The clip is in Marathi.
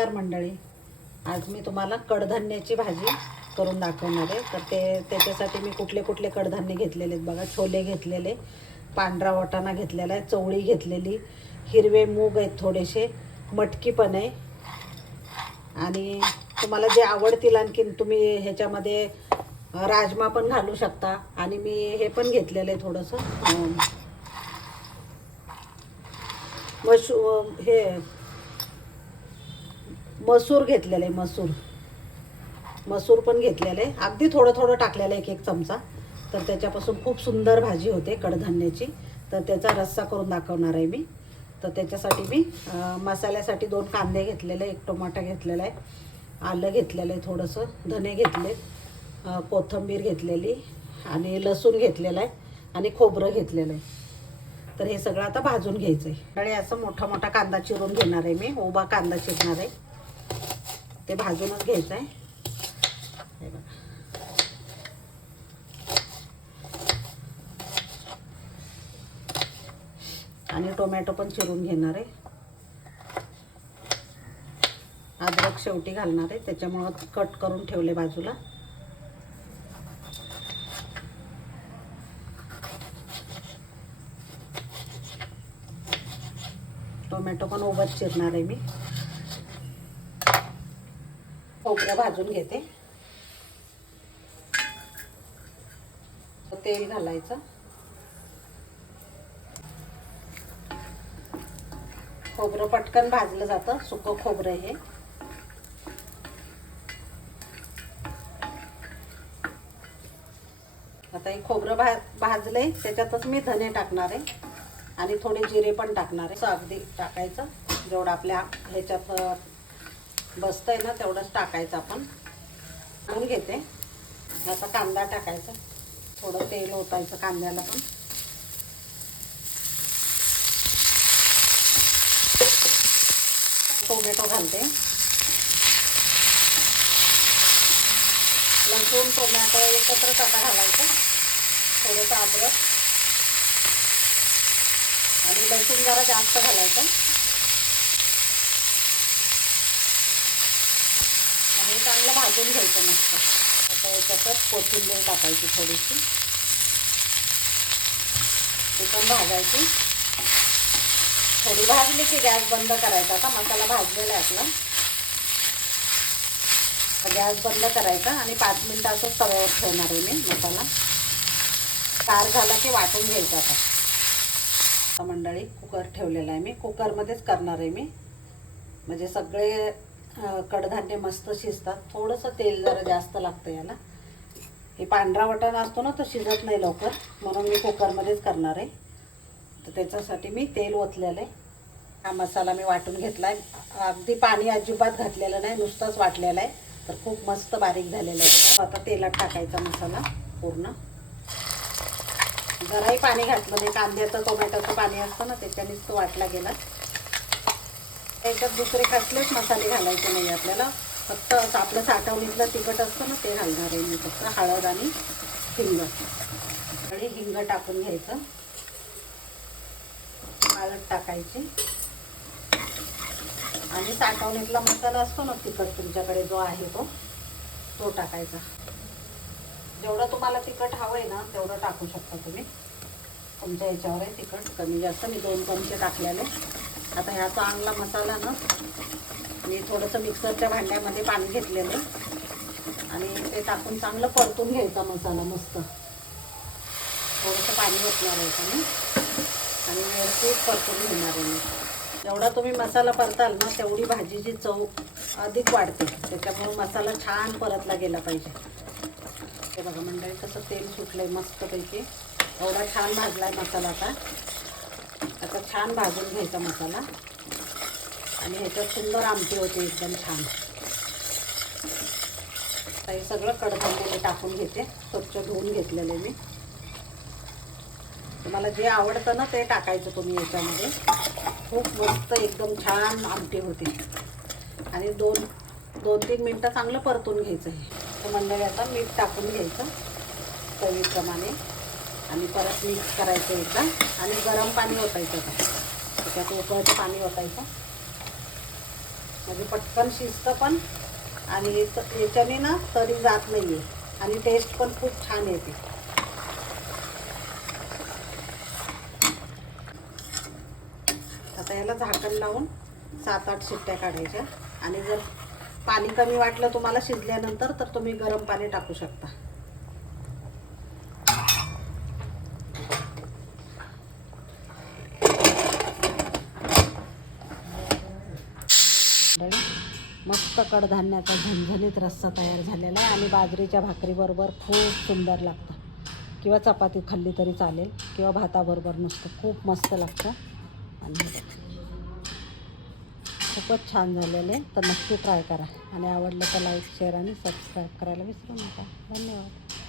नमस्कार मंडळी, आज मी तुम्हाला कडधान्याची भाजी करून दाखवणार आहे. तर त्याच्यासाठी मी कुठले कुठले कडधान्य घेतलेले आहेत बघा. छोले घेतलेले, पांढरा वाटाणा घेतलेला आहे, चवळी घेतलेली, हिरवे मूग आहेत थोडेसे, मटकी पण आहे. आणि तुम्हाला जे आवडतील आणखीन तुम्ही ह्याच्यामध्ये राजमा पण घालू शकता. आणि मी हे पण घेतलेलं आहे थोडंसं मसूर घेतलेलं आहे. मसूर पण घेतलेलं आहे. अगदी थोडं थोडं टाकलेलं आहे, 1 चमचा. तर त्याच्यापासून खूप सुंदर भाजी होते कडधान्याची. तर त्याचा रस्सा करून दाखवणार आहे मी. तर त्याच्यासाठी मी मसाल्यासाठी 2 कांदे घेतलेले, 1 टोमॅटो घेतलेला आहे, आलं घेतलेलं आहे थोडंसं, धने घेतले, कोथिंबीर घेतलेली आणि लसूण घेतलेला आहे आणि खोबरं घेतलेलं आहे. तर हे सगळं आता भाजून घ्यायचं आहे. आणि असं मोठा मोठा कांदा चिरून घेणार आहे मी, उभा कांदा चिरणार आहे. ते भाजूनच घ्यायचं आहे. हे बघा, आणि टोमॅटो पण चिरून घेणार आहे. अद्रक शेवटी घालणार आहे, त्याच्यामुळं कट करून ठेवले बाजूला. टोमॅटो पण उभंच चिरणार आहे मी. खोबरं भाजून घेते. तेल घालायचं. खोबरं पटकन भाजलं जातं, सुकं खोबरं हे. आता हे खोबरं भाजलंय, त्याच्यातच मी धने टाकणार आहे आणि थोडे जिरे पण टाकणार आहे. अगदी टाकायचं जेवढं आपल्या ह्याच्यात बसतंय ना तेवढंच टाकायचं. आपण घेऊन घेते. आता कांदा टाकायचा, थोडं तेल ओतायचं कांद्याला पण. टोमॅटो घालते. लसूण टोमॅटो एकत्रच आता घालायचं. थोडंसं अद्रक आणि लसूण जरा जास्त घालायचं आणि चांगलं भाजून घ्यायचं मस्त. आता याच्यातच कोथिंबीर टाकायची थोडीशी, ती पण भाजायची. थोडी भाजली की गॅस बंद करायचा. आता मसाला भाजलेला आहे आपला. गॅस बंद करायचा आणि 5 मिनिटं असं तव्यावर ठेवणार आहे मी मसाला. गार झाला की वाटून घ्यायचा. आता मंडळी कुकर ठेवलेला आहे मी, कुकरमध्येच करणार आहे मी. म्हणजे सगळे कडधान्य मस्त शिजतात. थोडंसं तेल जरा जास्त लागतं याला. हे पांढरा वाटाणा असतो ना, तो शिजत नाही लवकर, म्हणून मी कुकरमध्येच करणार आहे. तर त्याच्यासाठी मी तेल ओतलेलं आहे. हा मसाला मी वाटून घेतला आहे. अगदी पाणी अजिबात घातलेलं नाही, नुसतंच वाटलेलं आहे. तर खूप मस्त बारीक झालेलं आहे. आता तेलात टाकायचा मसाला पूर्ण. जराही पाणी घातलं नाही, कांद्याचं टोमॅटोचं पाणी असतं ना त्याच्यानेच तो वाटला गेला. त्याच्यात दुसरे कसलेच मसाले घालायचे नाही आपल्याला. फक्त आपलं साठवणीतलं तिखट असतं ना ते घालणार आहे मी. फक्त हळद आणि हिंग. आणि हिंग टाकून घ्यायचं. हळद टाकायची आणि साठवणीतला मसाला असतो ना तिखट तुमच्याकडे जो आहे तो टाकायचा. जेवढं तुम्हाला तिखट हवं आहे ना तेवढं टाकू शकता तुम्ही. तुमच्या ह्याच्यावर आहे तिखट कमी जास्त. मी 2 चमचे टाकलेले. आता ह्या चांगला मसाला ना मी थोडंसं मिक्सरच्या भांड्यामध्ये पाणी घेतलेलं आणि ते टाकून चांगलं परतून घ्यायचा मसाला मस्त. थोडंसं पाणी ओतणार आहे मी आणि व्यवस्थित परतून घेणार आहे मी. जेवढा तुम्ही मसाला परताल ना तेवढी भाजीची चव अधिक वाढते. त्याच्यामुळे मसाला छान परतला गेला पाहिजे. हे बघा मंडळी कसं तेल सुटलंय मस्तपैकी. एवढा छान भाजलाय मसाला. आता छान भाजून घ्यायचा मसाला आणि ह्याच्यात सुंदर आमटी होते एकदम छान. हे सगळं कडधान्य टाकून घेते. स्वच्छ धुवून घेतलेले मी. तुम्हाला जे आवडतं ना ते टाकायचं तुम्ही याच्यामध्ये. खूप मस्त एकदम छान आमटी होते. आणि 2-3 मिनटं चांगलं परतून घ्यायचं. हे तर मंडळी आता मीठ टाकून घ्यायचं चवीप्रमाणे आणि परत मिक्स करायचं एकदा. आणि गरम पाणी ओतायचं. त्याच्यात उकळतं पाणी ओतायचं. म्हणजे पटकन शिजतं पण आणि याच्याने ना तरी जात नाही आहे आणि टेस्ट पण खूप छान येते. आता याला झाकण लावून 7-8 शिट्ट्या काढायच्या आणि जर पाणी कमी वाटलं तुम्हाला शिजल्यानंतर तर तुम्ही गरम पाणी टाकू शकता. मस्त कडधान्याचा झणझणीत रस्सा तयार झालेला आहे आणि बाजरीच्या भाकरीबरोबर खूप सुंदर लागतं किंवा चपाती खाल्ली तरी चालेल किंवा भाताबरोबर नुसतं खूप मस्त लागतं. आणि खूपच छान झालेलं आहे, तर नक्की ट्राय करा आणि आवडलं तर लाईक शेअर आणि सबस्क्राईब करायला विसरू नका. धन्यवाद.